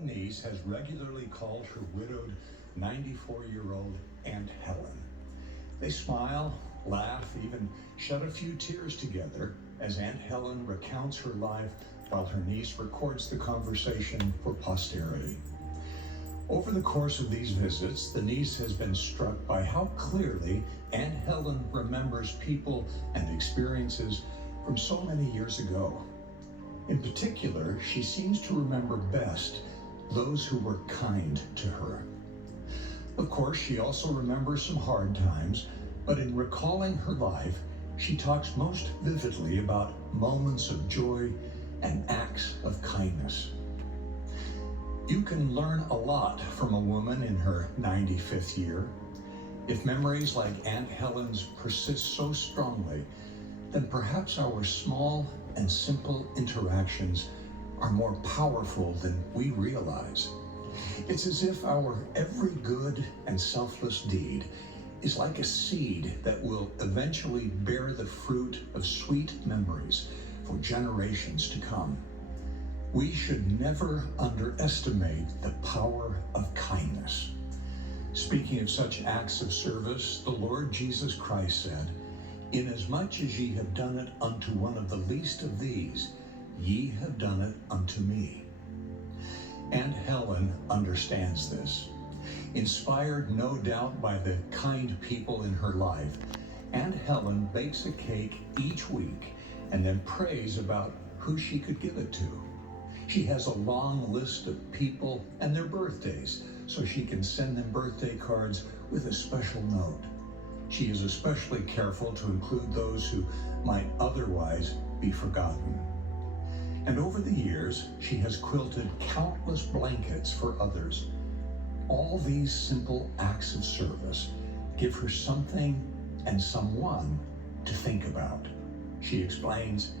Niece has regularly called her widowed 94-year-old Aunt Helen. They smile, laugh, even shed a few tears together as Aunt Helen recounts her life while her niece records the conversation for posterity. Over the course of these visits, the niece has been struck by how clearly Aunt Helen remembers people and experiences from so many years ago. In particular, she seems to remember best those who were kind to her. Of course, she also remembers some hard times, but in recalling her life, she talks most vividly about moments of joy and acts of kindness. You can learn a lot from a woman in her 95th year. If memories like Aunt Helen's persist so strongly, then perhaps our small and simple interactions are more powerful than we realize. It's as if our every good and selfless deed is like a seed that will eventually bear the fruit of sweet memories for generations to come. We should never underestimate the power of kindness. Speaking of such acts of service, the Lord Jesus Christ said, "Inasmuch as ye have done it unto one of the least of these, ye have done it unto me." Aunt Helen understands this. Inspired no doubt by the kind people in her life, Aunt Helen bakes a cake each week and then prays about who she could give it to. She has a long list of people and their birthdays, so she can send them birthday cards with a special note. She is especially careful to include those who might otherwise be forgotten. And over the years, she has quilted countless blankets for others. All these simple acts of service give her something and someone to think about. She explains,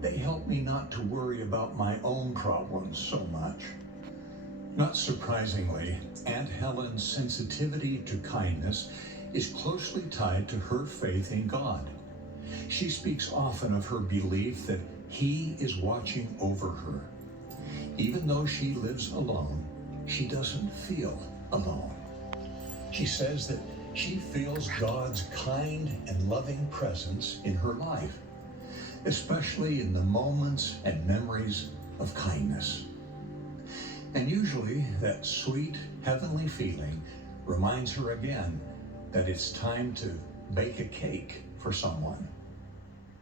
"They help me not to worry about my own problems so much." Not surprisingly, Aunt Helen's sensitivity to kindness is closely tied to her faith in God. She speaks often of her belief that He is watching over her. Even though she lives alone, she doesn't feel alone. She says that she feels God's kind and loving presence in her life, especially in the moments and memories of kindness. And usually that sweet heavenly feeling reminds her again that it's time to bake a cake for someone.